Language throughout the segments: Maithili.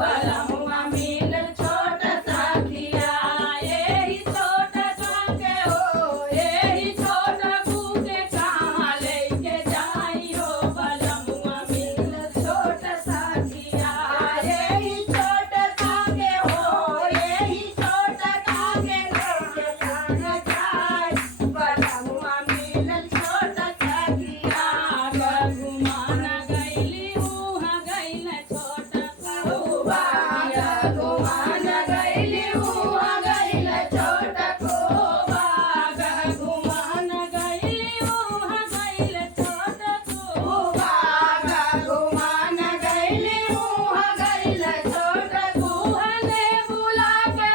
बलमुआ मिलल छोट सखिया एही छोट के हो एही छोट के कहाँ लेके जाई हो बलमुआ मिलल छोट सखिया एही छोट के हो एही छोट के लेके कहाँ जाई बलमुआ मिलल छोट सखिया घुमान गइली उहाँ गइल छोट कौआ घुमान गइली उहाँ गइल छोट कौआ घुमान गइली उहाँ गइल छोट कौआ घुमान गइली उहाँ गइल छोट उहने बुला के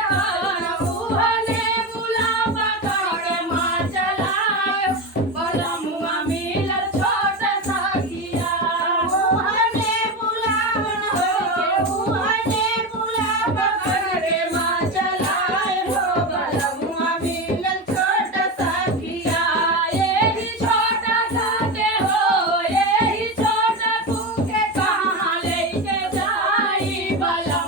उहने बुला के माँ चलायो बलमुआ मिलल छोट सखिया उहने बुलावन हो उहने बुला के माँ चलायो बलमुआ मिलल छोट सखिया एही छोट के हो एही छोट के कहाँ लेके जाई बलमुआ